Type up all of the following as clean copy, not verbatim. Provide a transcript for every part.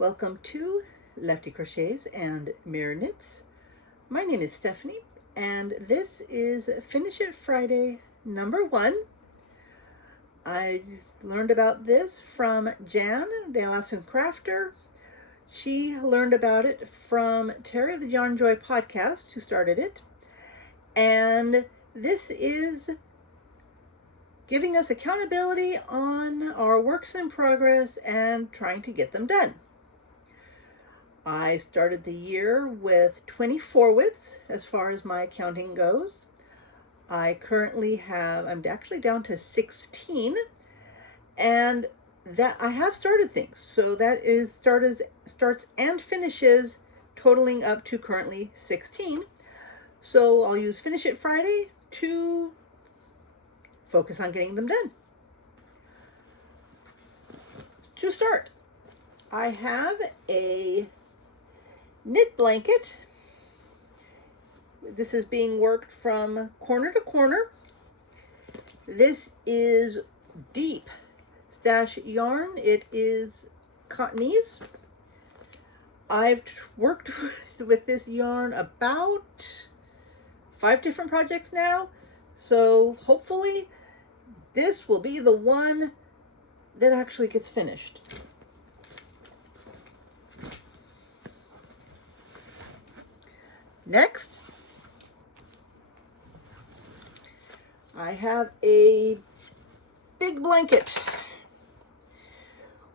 Welcome to Lefty Crochets and Mirror Knits. My name is Stephanie and this is Finish It Friday number 1. I learned about this from Jan, the Alaskan Crafter. She learned about it from Terry of the Yarn Joy podcast, who started it. And this is giving us accountability on our works in progress and trying to get them done. I started the year with 24 whips as far as my counting goes. I currently have, I'm actually down to 16, and that I have started things. So that is starts and finishes totaling up to currently 16. So I'll use Finish It Friday to focus on getting them done. To start, I have a knit blanket. This is being worked from corner to corner. This is deep stash yarn. It is cottonese. I've worked with this yarn about 5 different projects now, so hopefully this will be the one that actually gets finished. Next, I have a big blanket,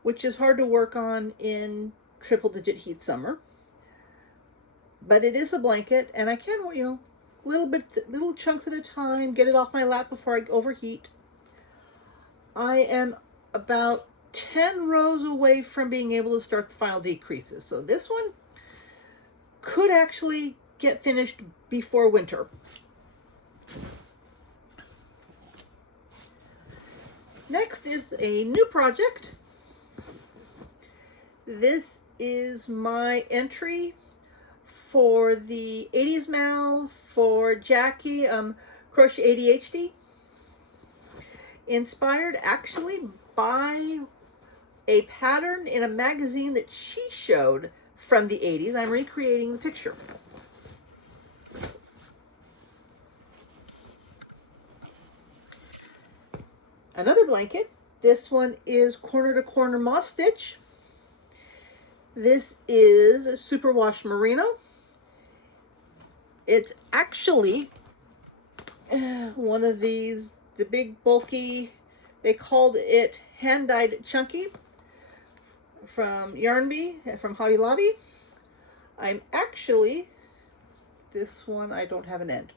which is hard to work on in triple-digit heat summer, but it is a blanket, and I can, little chunks at a time, get it off my lap before I overheat. I am about 10 rows away from being able to start the final decreases, so this one could actually get finished before winter. Next is a new project. This is my entry for the 80s Mal for Jackie, Crochet ADHD. Inspired actually by a pattern in a magazine that she showed from the 80s. I'm recreating the picture. Another blanket. This one is corner to corner moss stitch. This is Superwash Merino. It's actually one of these, the big bulky, they called it hand dyed chunky from Yarn Bee, from Hobby Lobby. I'm actually, this one I don't have an end,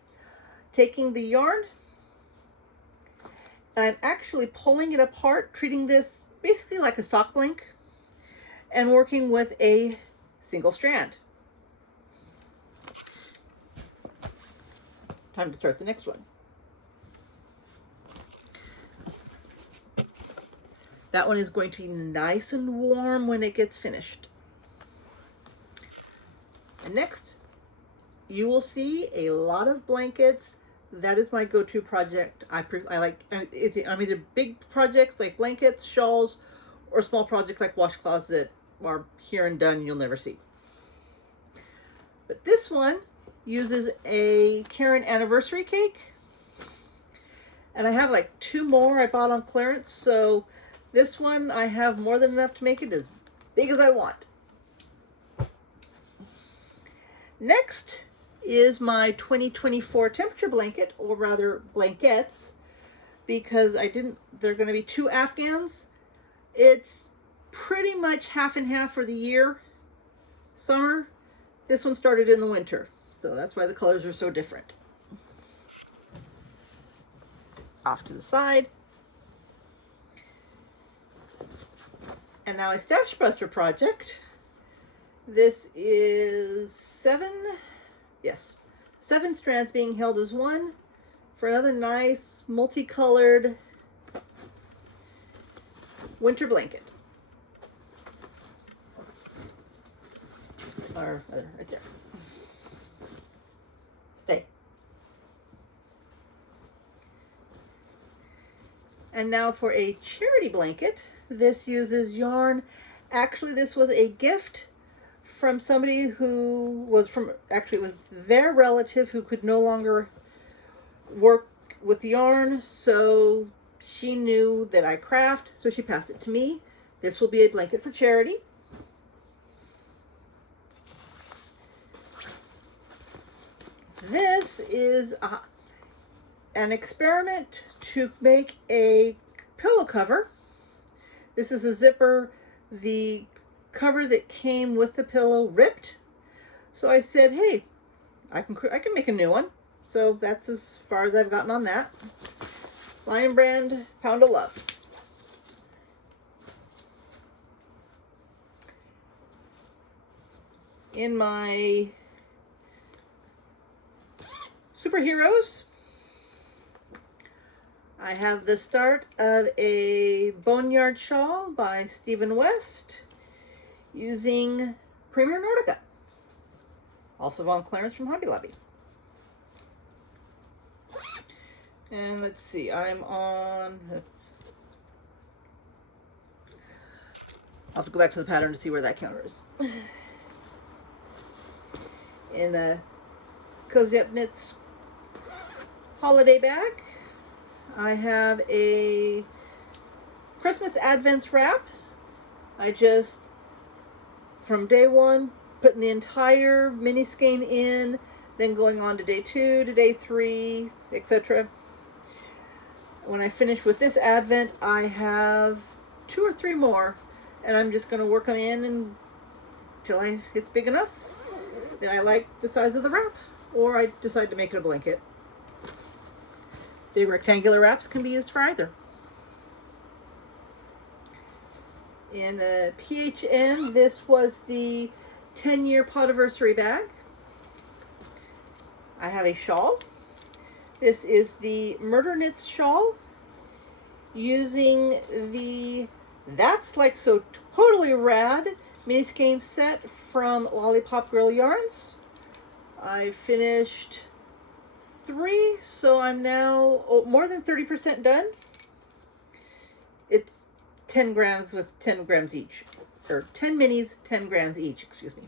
taking the yarn, and I'm actually pulling it apart, treating this basically like a sock blank, and working with a single strand. Time to start the next one. That one is going to be nice and warm when it gets finished. And next, you will see a lot of blankets. That is my go-to project. I like, I'm either big projects like blankets, shawls, or small projects like washcloths that are here and done you'll never see. But this one uses a Caron anniversary cake, and I have like 2 more I bought on clearance, so this one I have more than enough to make it as big as I want. Next is my 2024 temperature blanket, or rather blankets, because they're going to be 2 Afghans. It's pretty much half and half for the year, summer. This one started in the winter, so that's why the colors are so different. Off to the side. And now a Stashbuster project. This is 7 strands being held as one for another nice multicolored winter blanket. Or right there. Stay. And now for a charity blanket. This uses yarn Actually, this was a gift from somebody who was actually it was their relative who could no longer work with yarn, so she knew that I craft, so she passed it to me. This will be a blanket for charity. This is an experiment to make a pillow cover. This is a zipper. The cover that came with the pillow ripped, so I said, hey, I can make a new one. So that's as far as I've gotten on that. Lion Brand, Pound of Love. In my superheroes, I have the start of a Boneyard Shawl by Stephen West using Premier Nordica, also on clearance from Hobby Lobby. And let's see, I'm on, I'll have to go back to the pattern to see where that counter is. In a Cozy Up Knits holiday bag, I have a Christmas Advents wrap. I just, from day one, putting the entire mini skein in, then going on to day 2, to day 3, etc. When I finish with this Advent, I have 2 or 3 more, and I'm just going to work them in until it's big enough that I like the size of the wrap, or I decide to make it a blanket. The rectangular wraps can be used for either. In the PHN, this was the 10-year Podiversary bag. I have a shawl. This is the Murder Knits shawl using the That's Like So Totally Rad mini skein set from Lollipop Girl Yarns. I finished 3, so I'm now more than 30% done. It's 10 grams with 10 grams each, or 10 minis, 10 grams each, excuse me.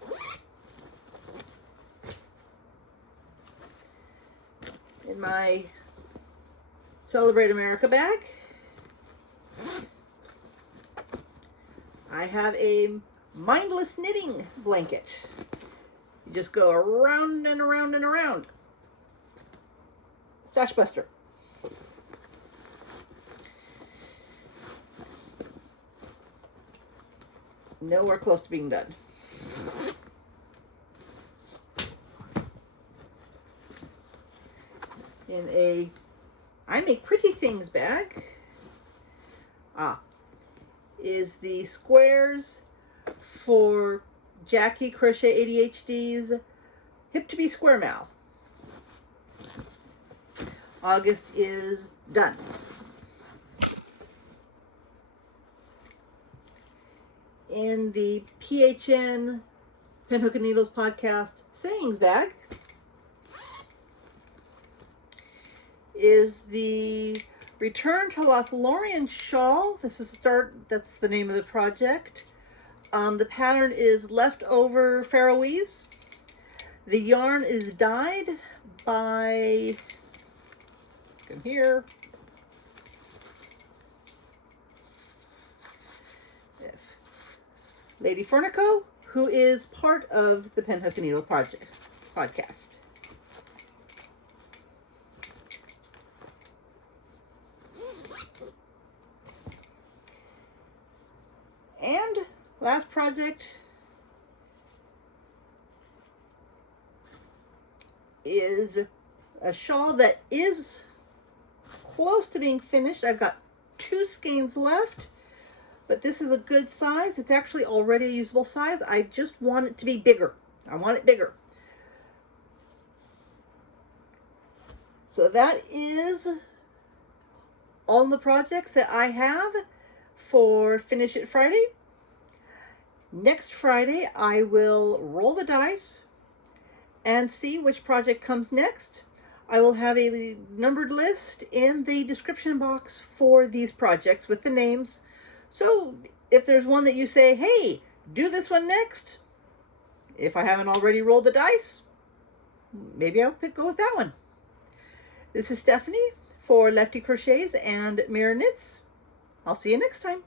In my Celebrate America bag, I have a Mindless knitting blanket. You just go around and around and around. Stashbuster. Nowhere close to being done. In a I Make Pretty Things bag is the squares for Jackie Crochet ADHD's Hip to Be Square Mouth. August is done. In the PHN Pen Hook and Needles podcast sayings bag is the Return to Lothlorien shawl. This is that's the name of the project. The pattern is Leftover Faroese. The yarn is dyed by, come here, Lady Fernico, who is part of the Pen Hook and Needle project podcast. And last project is a shawl that is close to being finished. I've got 2 skeins left, but this is a good size. It's actually already a usable size. I just want it to be bigger. I want it bigger. So that is all the projects that I have for Finish It Friday. Next Friday, I will roll the dice and see which project comes next. I will have a numbered list in the description box for these projects with the names. So if there's one that you say, hey, do this one next, if I haven't already rolled the dice, maybe I'll go with that one. This is Stephanie for Lefty Crochets and Mirror Knits. I'll see you next time.